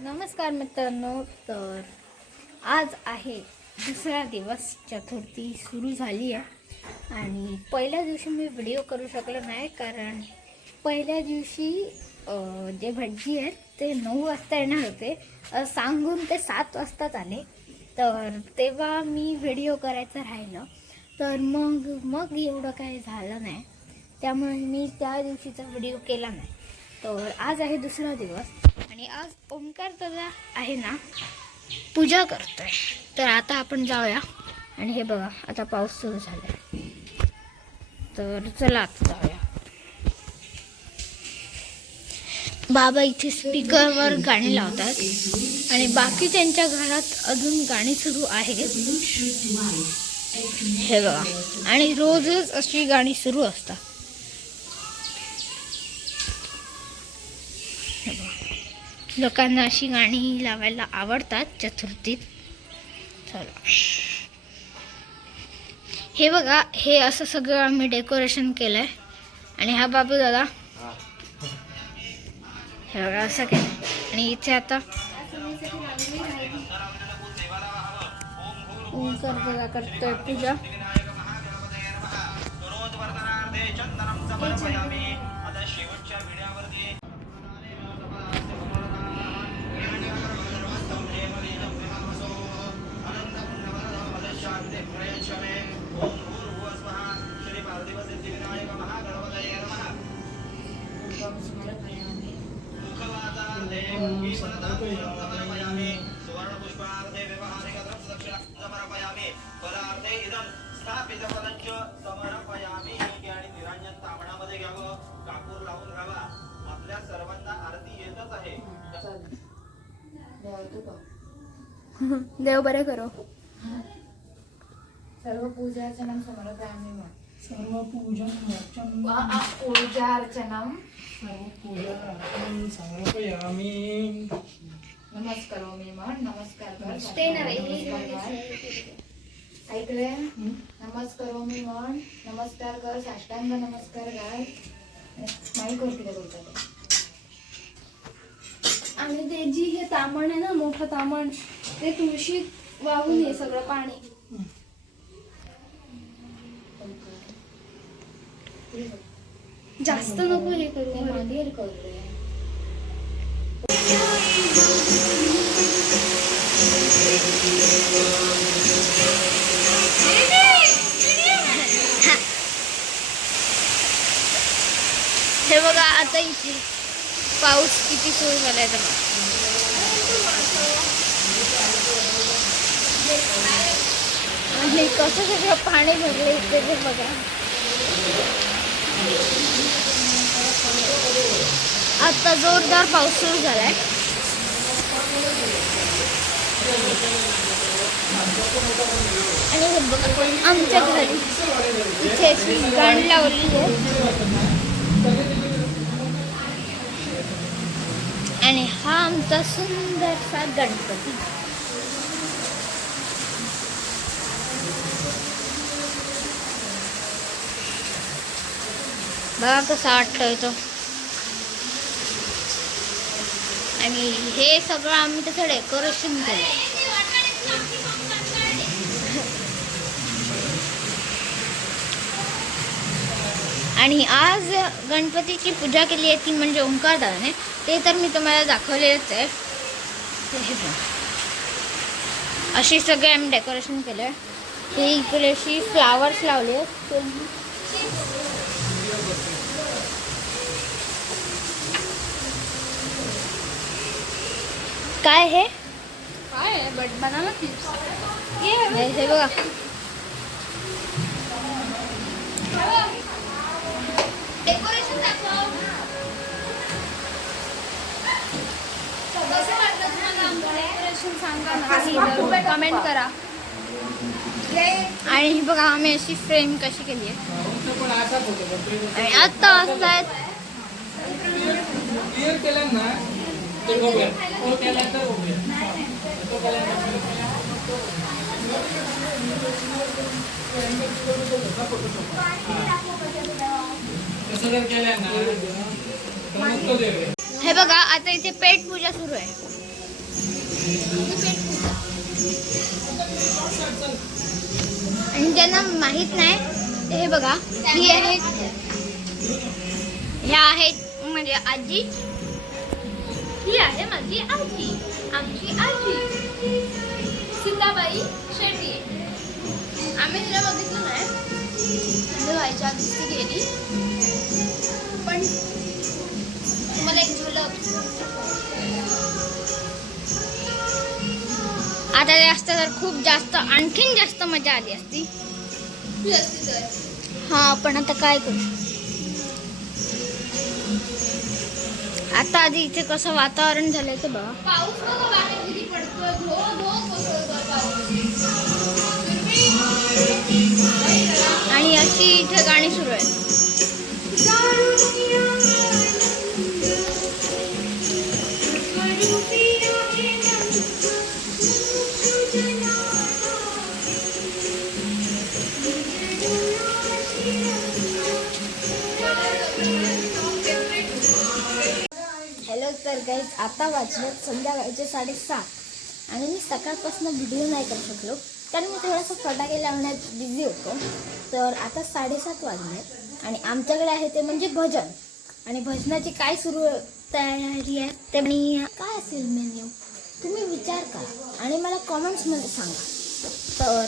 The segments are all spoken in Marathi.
नमस्कार मित्रांनो तर आज आहे दुसरा दिवस चतुर्थी सुरू झाली आहे. आणि पहिल्या दिवशी मी व्हिडिओ करू शकलो नाही कारण पहिल्या दिवशी जे भटजी आहेत ते नऊ वाजता येणार होते. सांगून ते सात वाजताच आले तर तेव्हा मी व्हिडिओ करायचं राहिलं. तर मग मग एवढं काही झालं नाही. त्यामुळे मी त्या दिवशीचा व्हिडिओ केला नाही. तर आज आहे दुसरा दिवस आणि आज ओंकार दादा आहे ना पूजा करतोय. तर आता आपण जाऊया. आणि हे बघा आता पाऊस सुरू झालाय. तर चला आता जाऊया. बाबा इथे स्पीकरवर गाणी लावतात. आणि बाकी त्यांच्या घरात अजून गाणी सुरू आहेत. हे बघा. आणि रोजच अशी गाणी सुरू असतात. लोकांना अशी गाणी लावायला आवडतात चतुर्थीत. चला. हे बघा हे असं सगळं आम्ही डेकोरेशन केलंय. आणि हा बाबू दादा. हे बघा असं केलं आणि इथे आता ओंकार दादा करतोय पूजा. देव बरे करो. सर्व पूजार्चनं समर्पयामि मा सर्वपूजन मोक्षं पूजार्चनं सर्वपूजनार्थं समर्पयामि। नमस्करोमि मा नमस्कार कर ते नव्हे नमस्कार कर. ऐकले नमस्करोमि म्हण नमस्कार कर साष्टांग नमस्कार कर। माहीत कर किती बोलतात. आणि ते जी हे तामण आहे ना मोठं तामण ते तुळशी वाहून ये सगळं पाणी. जास्त नको हे करू. हे बघा आता इथे पाऊस किती सुरू झालाय तर आणि कसं सगळं पाणी भरलं इथे बघा. आता जोरदार पाऊस सुरू झालाय. आणि हे बघा आमच्या घरी इथे गाणी लावलेली आहे आणि हा आमचा सुंदरसा गणपती. बघा कसं वाटतोय तो. आणि हे सगळं आम्ही त्याचं डेकोरेशन केलं आणि आज गणपतीची पूजा केली आहे ती म्हणजे ओंकार दादाने. ते तर मी तुम्हाला दाखवलेच आहे. अशी सगळे आम्ही डेकोरेशन केलं आहे हे इकडे अशी फ्लावर्स लावले काय हे? काय आहे? बट बनाना चिप्स हे हे बघा. डेकोरेशन दाखव. कसं वाटलं तुम्हाला आमचं डेकोरेशन सांगा ना. कमेंट करा. आणि बघा आम्ही अशी फ्रेम कशी केली आहे. आणि आत्ता वाजतायत. क्लिअर केलं ना ते बघूया. तो केला तर बघूया तो केला तसं जर केलं ना तर मग तो देऊया हे बघा आता इथे पेट पूजा सुरू आहे. आणि ज्यांना माहीत नाही हे बघा ही आहेत ह्या आहेत म्हणजे आजी. ही आहे माझी आजी. आमची आजी. सीताबाई शेट्टी. आम्ही तिला बघितलं नाही. व्हायच्या आधीच ती गेली. पण तुम्हाला एक झलक आता जास्त तर खूप जास्त आणखीन जास्त मजा आली असती. ती असती तर हा पण आता काय करू? आता आधी इथे कसं वातावरण झालंय ते बघा. पाऊस बघा बाहेर किती पडतोय. धो धो कोसळतोय पाऊस. आणि अशी इथे गाणी सुरू आहेत. गाईज आता वाजलेत संध्याकाळचे साडेसात. आणि मी सकाळपासून व्हिडिओ नाही करू शकलो. कारण मी थोडासा फटाके लावण्यात बिझी होतो. तर आता साडेसात वाजले आणि आमच्याकडे आहे ते म्हणजे भजन. आणि भजनाची काय सुरू तयारी आहे ते मी काय असेल मेन्यू तुम्ही विचार करा. आणि मला कॉमेंट्समध्ये सांगा. तर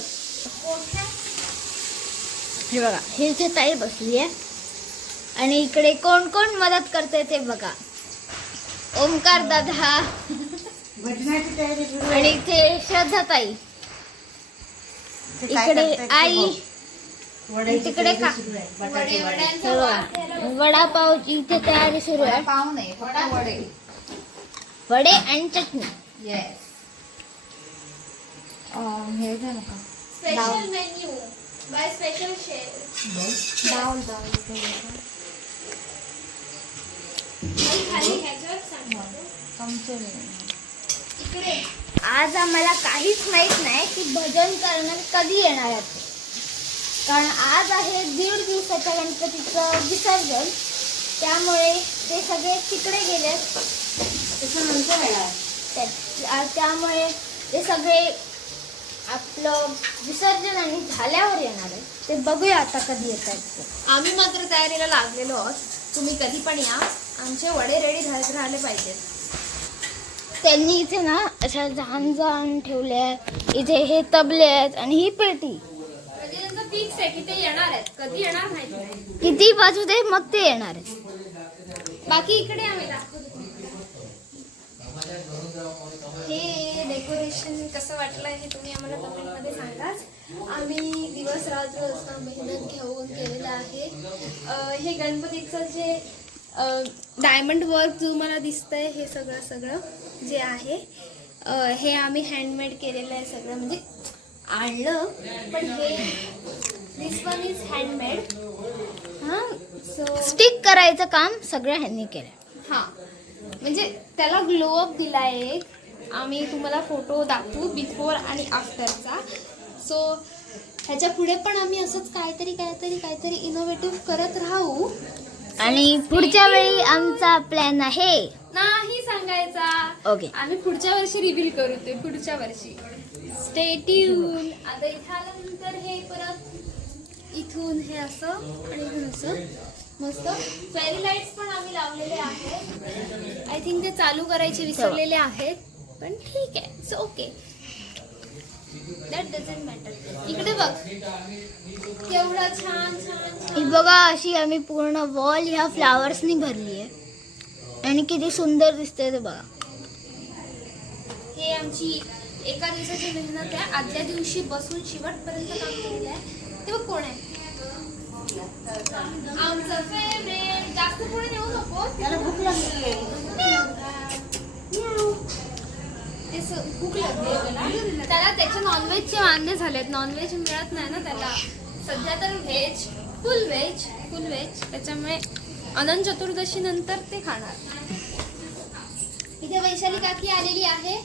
हे बघा हे जे ताई बसली आहे. आणि इकडे कोण कोण मदत करते ते बघा. ओमकार दादा. आणि इथे श्रद्धा ताई. इकडे आई. तिकडे का वडापावची इथे तयारी सुरू आहे. पाव नाही वडे वडे. आणि चटणी. हे झालं का? Special menu by special chef डाळ डाळ आज आम्हाला काहीच माहीत नाही की भजन करणार कधी येणार आहे. कारण आज आहे दीड दिवसाच्या गणपतीचं विसर्जन. त्यामुळे ते सगळे तिकडे गेले. त्याच्यानंतर येणार त्यामुळे ते सगळे आपलं विसर्जन आणि झाल्यावर येणार आहे. ते बघूया आता कधी येत आहेत आम्ही मात्र तयारीला लागलेलो आहोत. तुम्ही कधी पण या. आमचे वडे रेडी झाले राहिले पाहिजेत. त्यांनी इथे ना अशा लहान लहान ठेवले आहेत इथे हे तबले आहेत आणि ही पेटी. म्हणजे त्यांचं फिक्स आहे की ते येणार आहेत. कधी येणार माहिती नाही. किती बाजू दे मग ते येणार आहे बाकी इकडे आम्ही दाखवतो हे डेकोरेशन कसं वाटलं हे तुम्ही आम्हाला कमेंटमध्ये सांगाच आम्ही दिवस रात्र असं मेहनत घेऊन केलेलं आहे. अं, हे गणपतीचं जे डायमंड वर्क जो मला दिसतंय हे सगळं सगळं जे आहे हे आम्ही हँडमेड केलेलं आहे सगळं. म्हणजे आणलं पण हे दिस वन इज हँडमेड हां सो स्टिक करायचं काम सगळ्या ह्यांनी केलं हा. म्हणजे त्याला ग्लो अप दिला एक. आम्ही तुम्हाला फोटो दाखवू बिफोर आणि आफ्टरचा सो ह्याच्या पुढे पण आम्ही असंच काहीतरी काहीतरी काहीतरी इनोव्हेटिव्ह करत राहू. आणि पुढच्या वेळी आमचा प्लॅन आहे. नाही सांगायचा. ओके आम्ही पुढच्या वर्षी रिव्हील करू ते पुढच्या वर्षी. स्टे ट्यून आता इथे आल्यानंतर हे परत इथून हे असं आणि इथून असं मस्त. फेरी लाईट्स पण आम्ही लावलेले आहेत. आय थिंक ते चालू करायचे विसरलेले आहेत पण ठीक आहे. ओके दॅट डझंट मॅटर इकडे बघ. केवढा छान छान ही छान बघा अशी आम्ही पूर्ण वॉल ह्या फ्लावर्सनी भरली आहे. आणि किती सुंदर दिसते ते बघा. हे आमची एका दिवसाची मेहनत आहे. आदल्या दिवशी बसून शेवटपर्यंत काम केलेलं आहे. ते बघ कोण आहे? आमचं फेवरेट जास्त पुढे नेऊ नको त्याला भूक लागली. ते भूक लागली त्याला. त्याला त्याचे नॉनव्हेजचे वांदे झालेत. नॉनव्हेज मिळत नाही ना त्याला. सध्या तर veg full veg full veg त्याच्यामुळे अनंत चतुर्दशी नंतर ते खाणार. इथे वैशाली काकी आलेली आहे.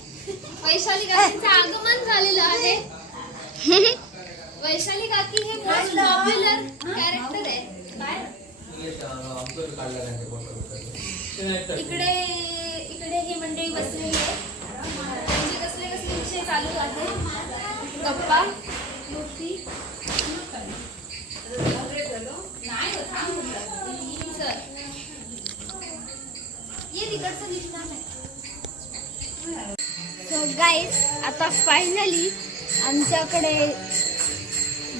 वैशाली काकींचं आगमन झालेलं आहे. वैशाली काकी हे मोस्ट पॉप्युलर कॅरेक्टर आहे. काय इकडे इकडे ही मंडळी बसलेली आहे. चालू आहे. गप्पा. ये आता फायनली आमच्याकडे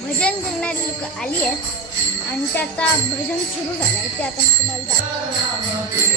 भजन करणारी लोक आली आहेत. आणि ते आता भजन सुरू झालं आहे ते आता मी तुम्हाला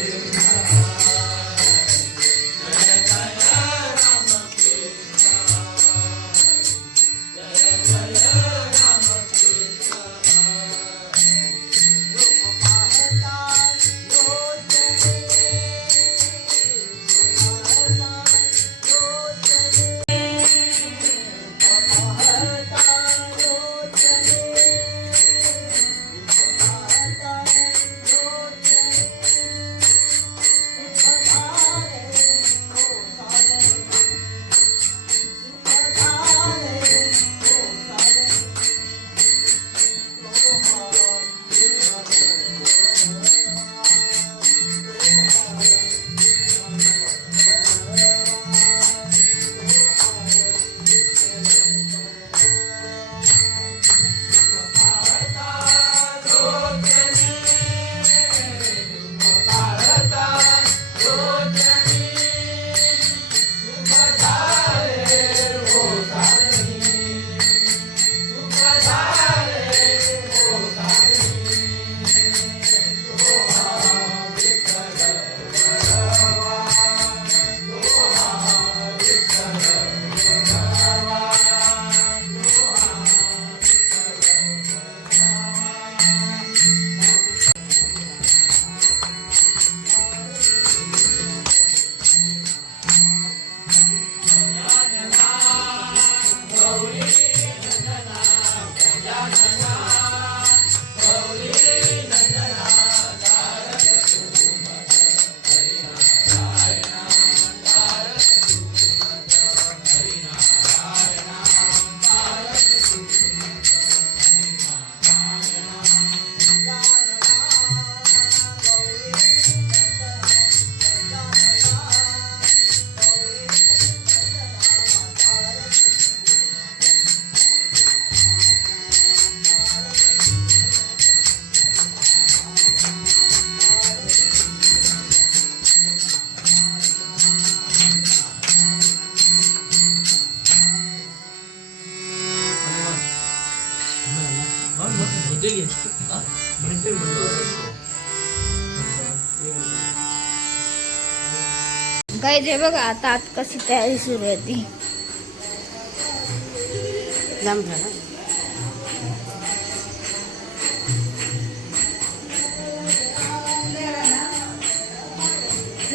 गाईज हे बघा आता आत कशी तयारी सुरू आहे ती.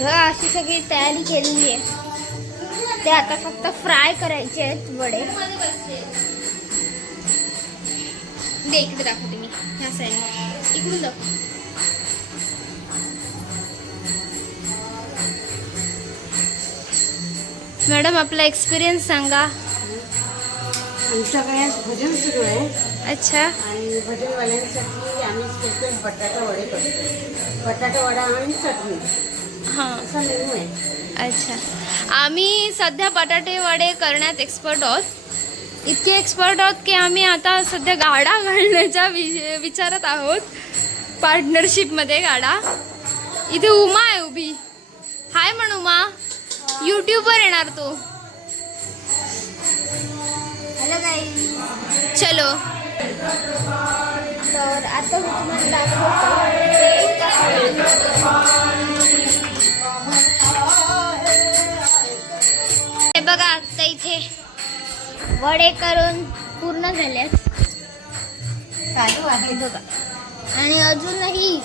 अशी सगळी तयारी केलेली आहे. ते आता फक्त फ्राय करायचे आहेत वडे. दे इकडे दाखवते मी. ह्या साईड इकडून दाखव. मॅडम आपला एक्सपिरियन्स सांगा. भजन सुरू आहे. अच्छा. आणि भजनवाल्यांसाठी आम्ही स्पेशल बटाटा वडे करतो. बटाटा वडा आणि चटणी. हां. असा मेनू आहे. अच्छा. आम्ही सध्या बटाटे वडे करण्यात एक्सपर्ट आहोत. इतके एक्सपर्ट आहोत की आम्ही आता सध्या गाडा घालण्याच्या वि विचारत आहोत. पार्टनरशिपमध्ये गाडा. इथे उमा आहे उभी. हाय म्हण उमा. यूट्यूबवर येणार तू. हॅलो गाई चलो. तर आता मी तुम्हाला दाखवतो. हे बघा आता इथे वडे करून पूर्ण झालेत. चालू आहे बघा. आणि अजूनही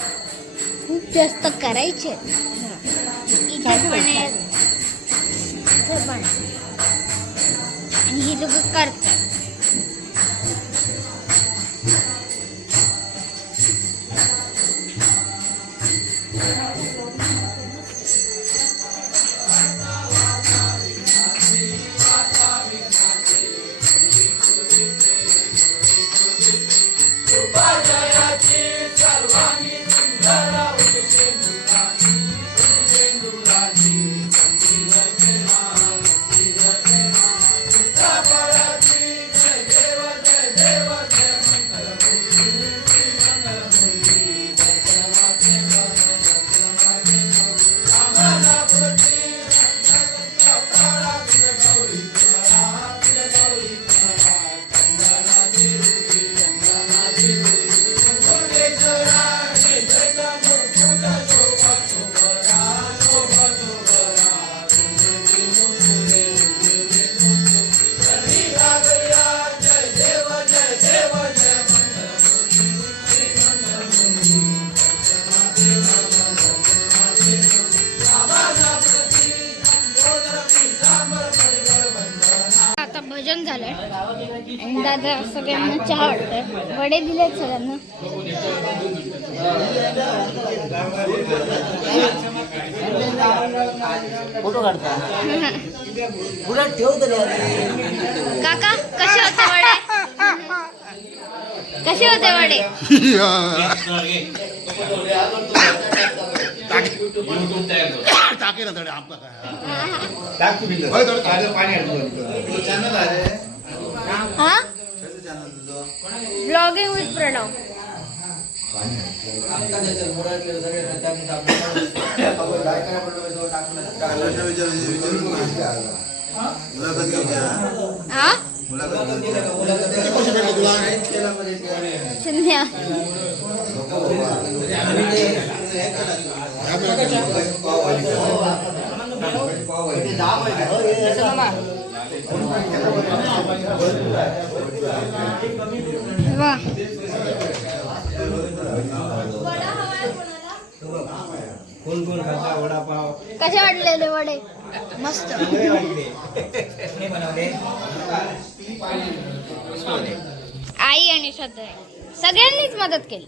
खूप जास्त करायचे इथे पण आणि ही लोक करतात. झालंय आणि दादा सगळ्यांना चहा वाटतोय. वडे दिलेत सगळ्यांना. फोटो काढता. पुढे ठेव तरी काका कसे होते वडे? कसे होते वडे? टाके ना थोडे आपलं काय थोडं ताजं पाणी आणतो. चॅनल आहे हा? ब्लॉगिंग विथ प्रणव प्रश्न विचारून कोण घ्यायच्या हा वा. कसे वाटलेले वडे? मस्त. आई आणि श्रद्धा. सगळ्यांनीच मदत केली.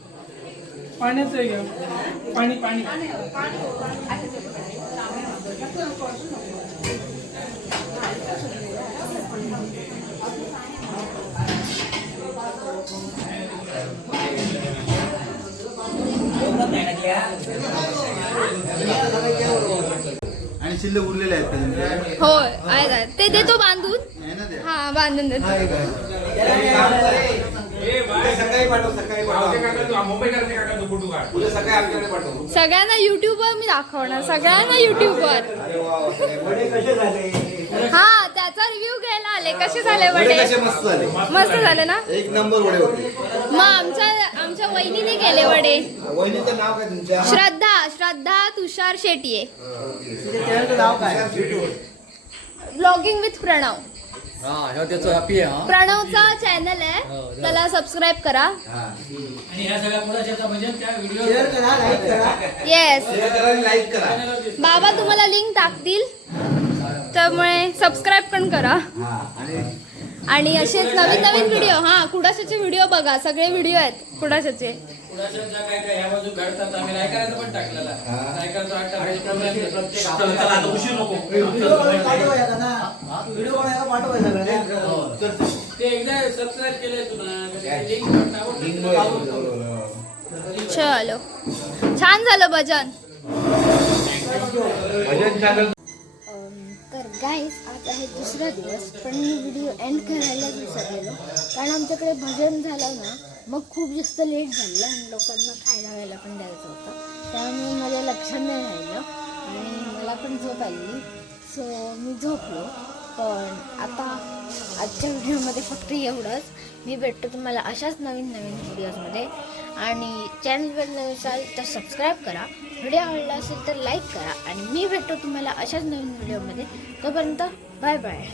पाण्याचं पाणी पाणी. आणि शिल्लक उरलेले आहेत आहेत आहेत. ते देतो बांधून. आहे ना ते? हा बांधून देतो. सकाळी पाठव सकाळी पाठव. उद्या सकाळी आपल्याकडे पाठव. सगळ्यांना युट्यूबवर मी दाखवणार सगळ्यांना युट्यूबवर हा त्याचा रिव्ह्यू घ्यायला आले. कसे झाले वडे वडे कसे मस्त झाले. मस्त झाले ना? एक नंबर वडे होते. मग आमच्या वहिनीने केले वडे. वहिनीचं नाव काय तुमच्या? Shraddha Shraddha Tushar Shetye blogging with Pranav. प्रणवचा channel आहे. त्याला सबस्क्राईब करा. आणि ह्या सगळ्या पुढाच्या भजन त्या व्हिडिओ येस लाईक करा. बाबा तुम्हाला लिंक टाकतील. त्यामुळे सबस्क्राईब पण करा. आणि असेच नवीन नवीन व्हिडिओ हा कुडाशाचे व्हिडिओ बघा. सगळे व्हिडिओ आहेत कुडाशाचे. पुढाच्या काय काय ह्या बाजू घडतात. आम्ही रायकरांचं पण टाकलेला रायकरचा आठ चला चला आता उशीर नको. ते एकदा सबस्क्राईब केलंय तुला. लिंक चलो. छान झालं भजन. तर गाईज आज आहे दुसरा दिवस पण मी व्हिडिओ एंड करायलाच विसरलेलो. कारण आमच्याकडे भजन झालं ना मग खूप जास्त लेट झालं आणि लोकांना खायला व्हायला पण द्यायचं होतं. त्यामुळे माझ्या लक्षात नाही राहिलं आणि मला पण झोप आली. सो मी झोपलो पण आता आजच्या व्हिडिओमध्ये फक्त एवढंच. मी भेटतो तुम्हाला अशाच नवीन नवीन व्हिडिओजमध्ये आणि चॅनलवर नवीन असाल तर सबस्क्राईब करा. व्हिडिओ आवडला असेल तर लाईक करा आणि मी भेटतो तुम्हाला अशाच नवीन व्हिडिओमध्ये. तोपर्यंत बाय बाय.